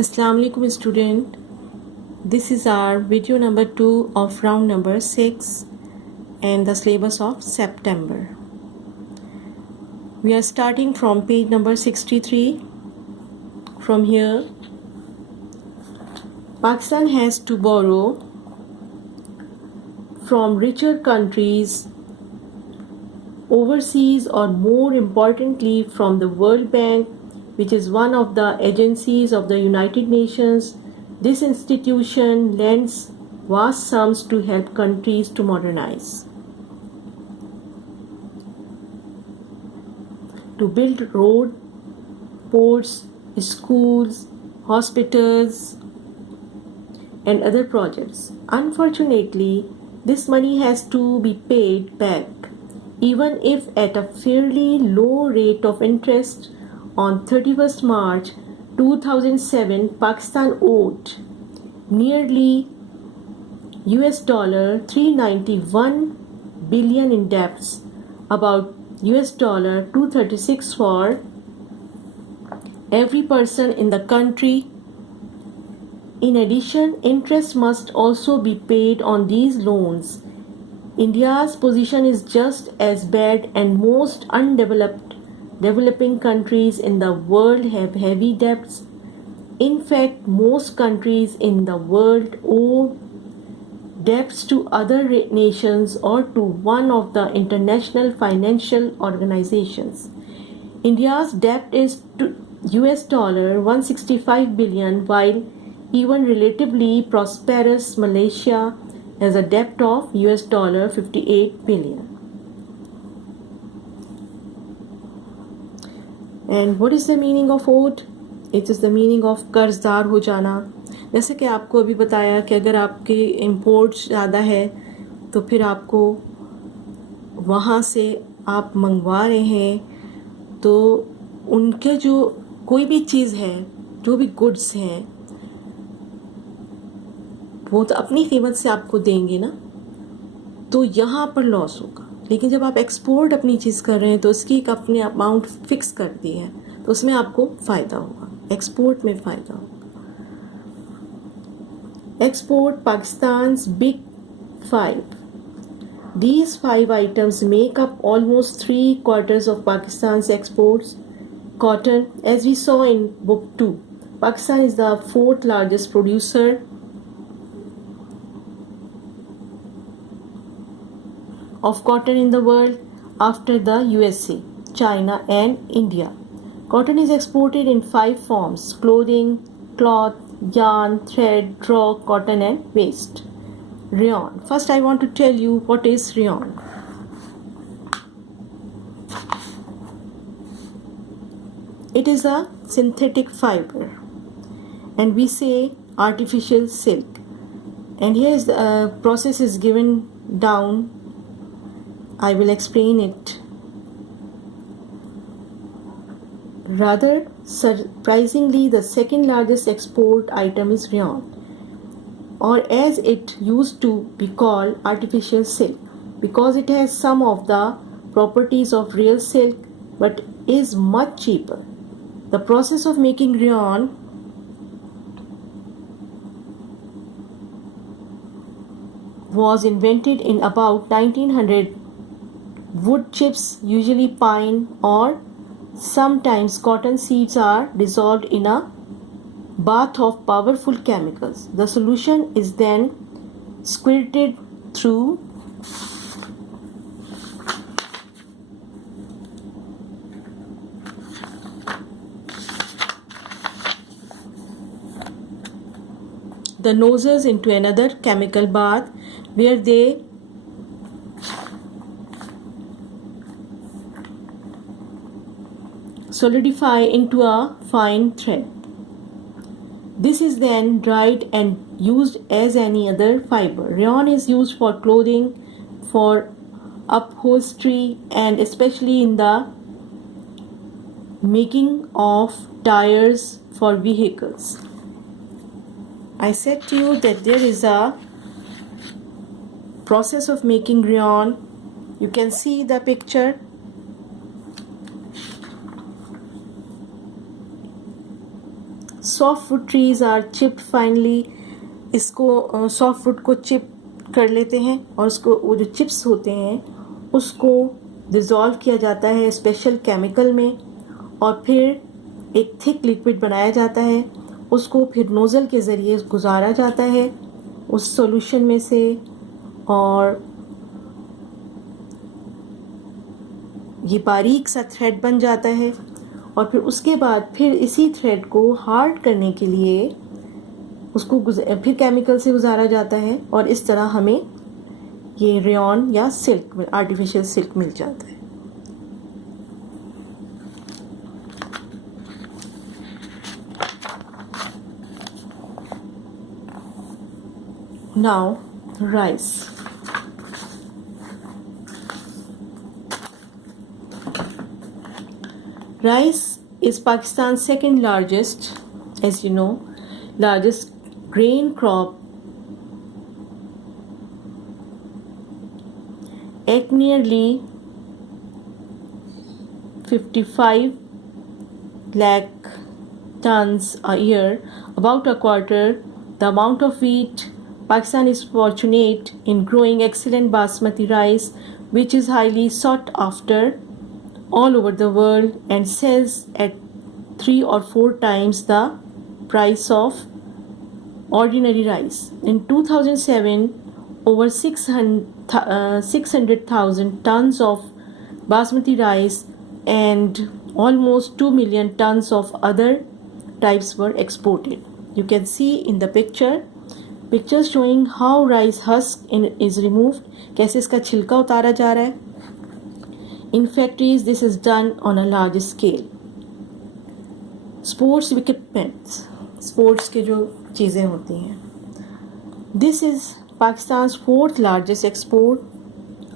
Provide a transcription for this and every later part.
Assalamu alaikum student. This is our video number 2 of round number 6 and the syllabus of September. We are starting from page number 63. From here, Pakistan has to borrow from richer countries overseas, or more importantly from the World Bank, which is one of the agencies of the United Nations. This institution lends vast sums to help countries to modernize, to build roads, ports, schools, hospitals, and other projects. Unfortunately, this money has to be paid back, even if at a fairly low rate of interest. On 31st March 2007, Pakistan owed nearly US dollar 391 billion in debts, about US dollar 236 for every person in the country. In addition, interest must also be paid on these loans. India's position is just as bad, and most developing countries in the world have heavy debts. In fact, most countries in the world owe debts to other nations or to one of the international financial organizations. India's debt is to US dollar 165 billion, while even relatively prosperous Malaysia has a debt of US dollar 58 billion. And what is the meaning of owed? It is the meaning of कर्जदार हो जाना. जैसे कि आपको अभी बताया कि अगर आपके इम्पोर्ट ज़्यादा है तो फिर आपको वहाँ से आप मंगवा रहे हैं तो उनके जो कोई भी चीज़ है, जो भी गुड्स हैं, वो तो अपनी कीमत से आपको देंगे ना, तो यहाँ पर लॉस होगा. लेकिन जब आप एक्सपोर्ट अपनी चीज़ कर रहे हैं तो उसकी एक अपने अमाउंट फिक्स कर दी है, तो उसमें आपको फ़ायदा होगा, एक्सपोर्ट में फ़ायदा होगा. Export Pakistan's big 5. These 5 items make up almost 3/4 of Pakistan's exports. Cotton, as we saw in book 2, Pakistan is the 4th largest producer. Of cotton in the world after the USA, China and India. Cotton is exported in 5 forms: clothing, cloth, yarn, thread, draw, cotton and waste. Rayon. First I want to tell you what is rayon. It is a synthetic fiber, and we say artificial silk. And here is the process is given down. I will explain it. Rather surprisingly, the second largest export item is rayon, or as it used to be called, artificial silk, because it has some of the properties of real silk but is much cheaper. The process of making rayon was invented in about 1900. Wood chips, usually pine or sometimes cotton seeds, are dissolved in a bath of powerful chemicals. The solution is then squirted through the nozzles into another chemical bath, where they solidify into a fine thread. This is then dried and used as any other fiber. Rayon is used for clothing, for upholstery, and especially in the making of tires for vehicles. I said to you that there is a process of making rayon. You can see the picture. Soft fruit trees are chipped finally, इसको soft fruit को chip कर लेते हैं और उसको वो जो chips होते हैं उसको डिज़ोल्व किया जाता है स्पेशल केमिकल में और फिर एक थिक लिक्विड बनाया जाता है, उसको फिर नोज़ल के ज़रिए गुजारा जाता है उस सॉल्यूशन में से और ये बारीक सा थ्रेड बन जाता है और फिर उसके बाद फिर इसी थ्रेड को हार्ड करने के लिए उसको फिर केमिकल से गुजारा जाता है और इस तरह हमें ये रेयॉन या सिल्क, आर्टिफिशियल सिल्क मिल जाता है। Now, rice. Rice is Pakistan's second largest, as you know, largest grain crop at nearly 55 lakh tons a year, about a quarter the amount of wheat. Pakistan is fortunate in growing excellent basmati rice, which is highly sought after all over the world and sells at 3 or 4 times the price of ordinary rice. In 2007, over 600,000 tons of basmati rice and almost 2 million tons of other types were exported. You can see in the pictures showing how rice husk is removed, कैसे इसका छिलका उतारा जा रहा है. In factories, this is done on a large scale. Sports equipment, sports के जो चीज़ें होती हैं. This is Pakistan's 4th largest export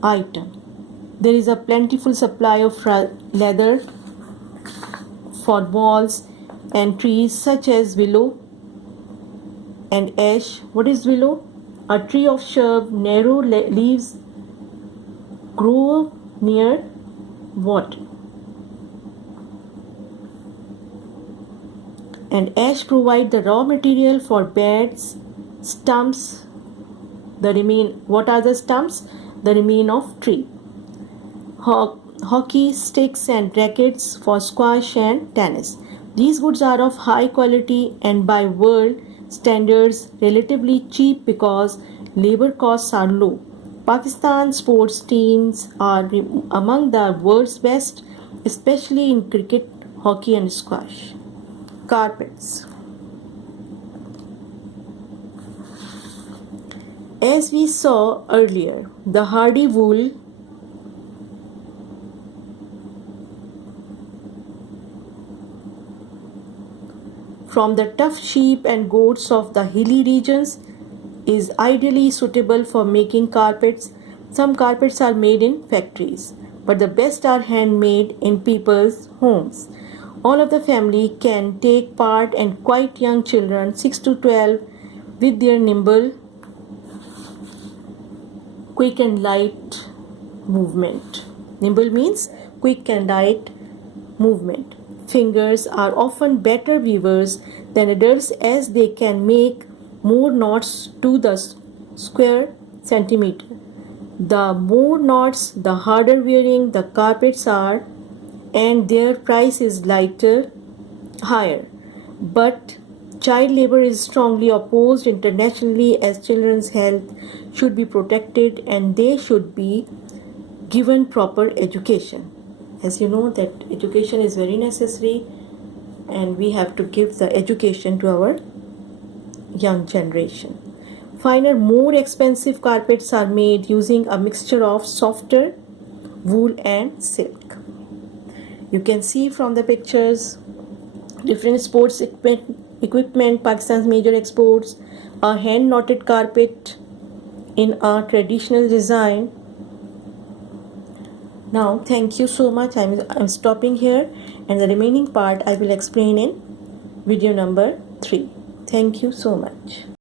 item. There is a plentiful supply of leather for walls and trees such as willow and ash. What is willow? A tree of shrub, narrow leaves grow near water. And ash provide the raw material for beds, stumps. What are the stumps? The remain of tree. Hockey sticks and rackets for squash and tennis. These goods are of high quality and by world standards relatively cheap because labor costs are low. Pakistan sports teams are among the world's best, especially in cricket, hockey and squash. Carpets. As we saw earlier, the hardy wool from the tough sheep and goats of the hilly regions is ideally suitable for making carpets. Some carpets are made in factories, but the best are handmade in people's homes. All of the family can take part and quite young children 6 to 12 with their nimble, quick and light movement. Nimble means quick and light movement. Fingers are often better weavers than adults as they can make more knots to the square centimeter. The more knots, the harder wearing the carpets are and their price is higher. But child labor is strongly opposed internationally as children's health should be protected and they should be given proper education. As you know that education is very necessary and we have to give the education to our young generation. Finer, more expensive carpets are made using a mixture of softer wool and silk. You can see from the pictures different sports equipment, Pakistan's major exports, a hand knotted carpet in a traditional design. Now thank you so much. I'm stopping here and the remaining part I will explain in video number 3. Thank you so much.